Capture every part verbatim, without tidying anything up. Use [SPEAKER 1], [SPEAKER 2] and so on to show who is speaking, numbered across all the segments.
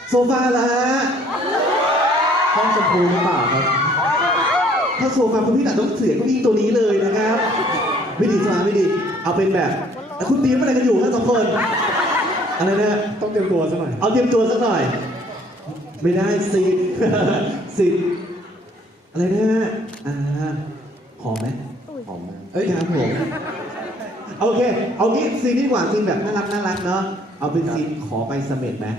[SPEAKER 1] โซฟาละห้องชมพูหรือเปล่าครับถ้าโซฟาคุณพี่หนักต้องเสียเก้าอี้ตัวนี้เลยนะครับไม่ดีจ้าไม่ดีเอาเป็นแบบคุณเตรียมอะไรกันอยู่ครับสองคนอะไรนะต้องเตรียมตัวสักหน่อยเอาเตรียมตัวสักหน่อยไม่ได้สิสิอะไรนะอ่าหอมไหมหอมเอ้ยครับผมโอเคเอางี้ซีนนี้ดีกว่าซีนแบบน่ารักน่ารักเนาะเอาเป็นซีนขอไปเสม็ดไหม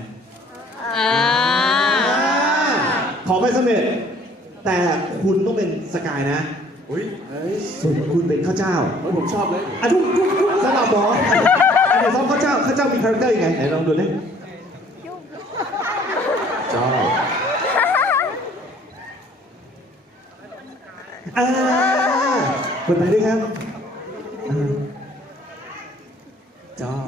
[SPEAKER 1] ขอไปเสม็ดแต่คุณต้องเป็นสกายนะอุ้ยส่วนคุณเป็นข้าวเจ้าผมชอบเลยอ่ะทุกทุกทุกสำหรับบอสอันนี้ซ้อมข้าวเจ้าข้าวเจ้ามีคาแรคเตอร์ยังไงไหนลองดูดิเจ้าอ่าเปิดไปด้วยครับเจ้า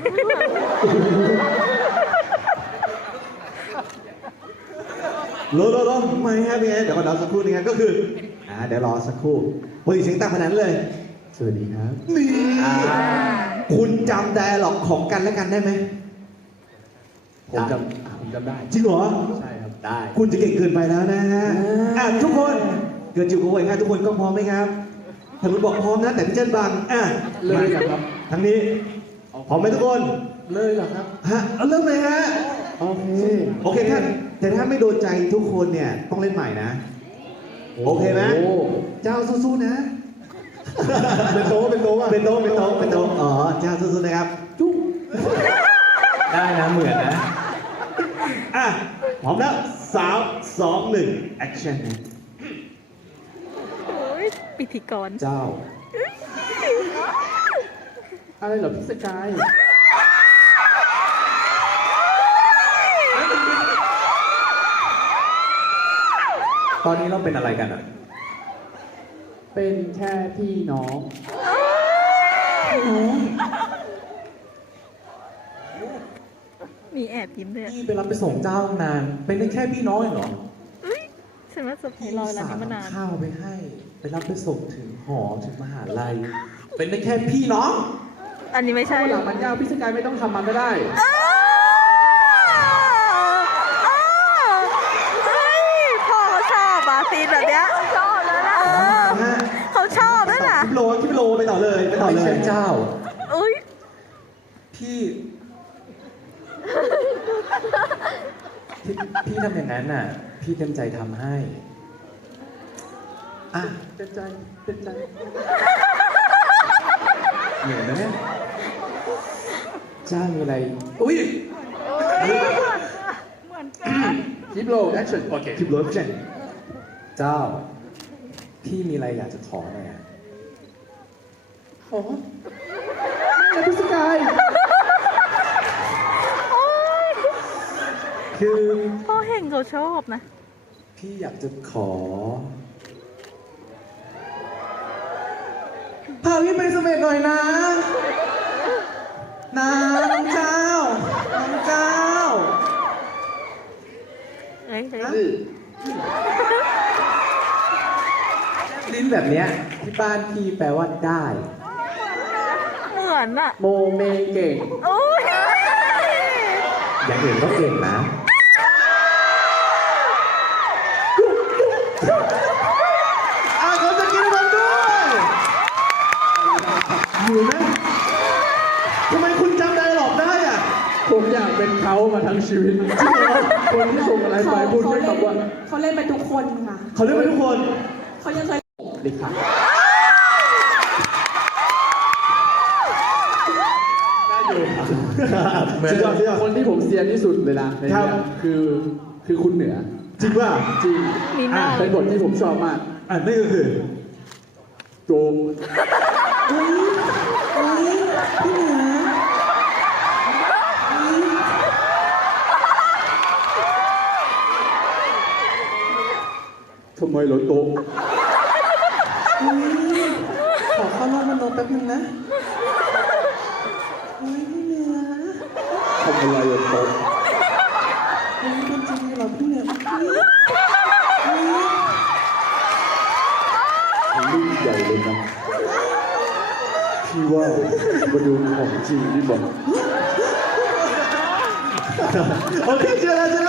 [SPEAKER 1] โลโลโลไม่ครับพี่เอเดี๋ยวก่อนรอสักครู่นึงครับก็คืออ่าเดี๋ยวรอสักครู่พอดีเสียงตามขนาดนั้นเลยสวัสดีครับนี่คุณจำไดอะล็อกของกันและกันได้ไหมผมจำผมจำได้จริงเหรอใช่ครับได้คุณจะเก่งเกินไปแล้วนะฮะอ่ะทุกคนเกินจิ๋วโวยครับทุกคนก็พร้อมไหมครับถ้าคุณบอกพร้อมนะแต่พี่เจนบังอ่ะเลยครับทั้งนี้พร้อมไหมทุกคนเลยเหรอครับฮะเริ่มเลยฮะโอเคโอเคท่านแต่ถ้าไม่โดนใจทุกคนเนี่ยต้องเล่นใหม่นะโอเคไหมเจ้าสู้ๆนะเป็นโต๊ะเป็นโต๊ะเป็นโต๊ะเป็นโต๊ะเป็นโต๊ะอ๋อเจ้าสู้ๆนะครับจุ๊บได้นะเหมือนนะอ่ะพร้อมแล้วสามสองหนึ่งแอคชั่นนะ
[SPEAKER 2] พิธีกร
[SPEAKER 1] เจ้า
[SPEAKER 3] อะไรเหรอพี่สกาย
[SPEAKER 1] ตอนนี้เราเป็นอะไรกันอ่ะ
[SPEAKER 3] เป็นแค่พี่น้อง
[SPEAKER 2] พี่น้องมีแอบยิ้มด้วย
[SPEAKER 1] พี่ไปรับไปส่งเจ้านานเป็นได้แค่พี่น้องเหรอ
[SPEAKER 2] ฉันว่าจะให้รอแล้วนี่มานาน
[SPEAKER 1] ข้าวไปให้ไปรับไปส่งถึงหอถึงมหาลัยเป็นได้แค่พี่น้อง
[SPEAKER 2] อันนี้ไม่ใช่
[SPEAKER 3] หลังมันยาวพี่สกายไม่ต้องทำมันก็ได้
[SPEAKER 2] ซีนแบบเนี้ยชอบแล้วนะเขาชอบด้วยนะ
[SPEAKER 1] คลิปโลคลิปโลไปต่อเลยไปต่อเลยเจ้า
[SPEAKER 2] อุ้ย
[SPEAKER 1] พี่พี่ทำอย่างนั้นน่ะพี่เต็มใจทำให้อ่ะ
[SPEAKER 3] เต็มใจเต็มใจ
[SPEAKER 1] เหนื่อยไหมเจ้ามีอะไรอุ้ย
[SPEAKER 2] เหมือนกัน
[SPEAKER 3] คลิปโลแอคชั่นโอเค
[SPEAKER 1] คลิปโลแอคชั่นเจ้าพี่มีอะไรอยากจะขอหน่อยอ่ะ
[SPEAKER 3] ขอพี่สกาย
[SPEAKER 1] คือ
[SPEAKER 2] พ่อเห็นเขาชอบนะ
[SPEAKER 1] พี่อยากจะขอพาพี่ไปสมัยหน่อยนะนะน้องเจ้าน้องเจ้า
[SPEAKER 2] เฮ้ยเฮ้ย
[SPEAKER 1] ลิ้นแบบเนี้ยที่บ้านพี่แปลว่าได้
[SPEAKER 2] เหมือนอะ
[SPEAKER 3] โมเมเก่ง
[SPEAKER 2] โอ้ย
[SPEAKER 1] อย่างอื่นก็เก่งนะอาเขาจะกินมันด้วยอยู่ไหมทำไมคุณจำไดอะล็อกได้อ่ะ
[SPEAKER 3] ผมอยากเป็นเขามาทั้งชีวิตคนที่ส่งอะไรไปพูดแค่คำว่า
[SPEAKER 4] เขาเล่นไปทุกคนค่ะ
[SPEAKER 1] เขาเล่นไปทุกคน
[SPEAKER 4] เขายังเคย
[SPEAKER 3] ลิขิตได้อยู่เหมือนคนที่ผมเซียนที่สุดเลยนะในนี้คือคือคุณเหนือ
[SPEAKER 1] จริงป่ะ
[SPEAKER 3] จริงเป็นบทที่ผมชอบมาก
[SPEAKER 1] อ่ะนี่ก็คือ
[SPEAKER 3] โจม
[SPEAKER 1] อุ้ยอุ้ยพี่เหนือ
[SPEAKER 3] ทำไมเหรอโต
[SPEAKER 1] ขอเข้าร่วมมันโดนแป๊บนึงนะโอ้ยพี่เหนือ
[SPEAKER 3] ทำอะไรอะโต
[SPEAKER 1] โอ้ยเป็นจริงเหรอพี่เหนือ
[SPEAKER 3] รุ่นใหญ่เลยนะพี่ว่ามาดูของจริงดีกว่า
[SPEAKER 1] โอเคเจอแล้วเจอ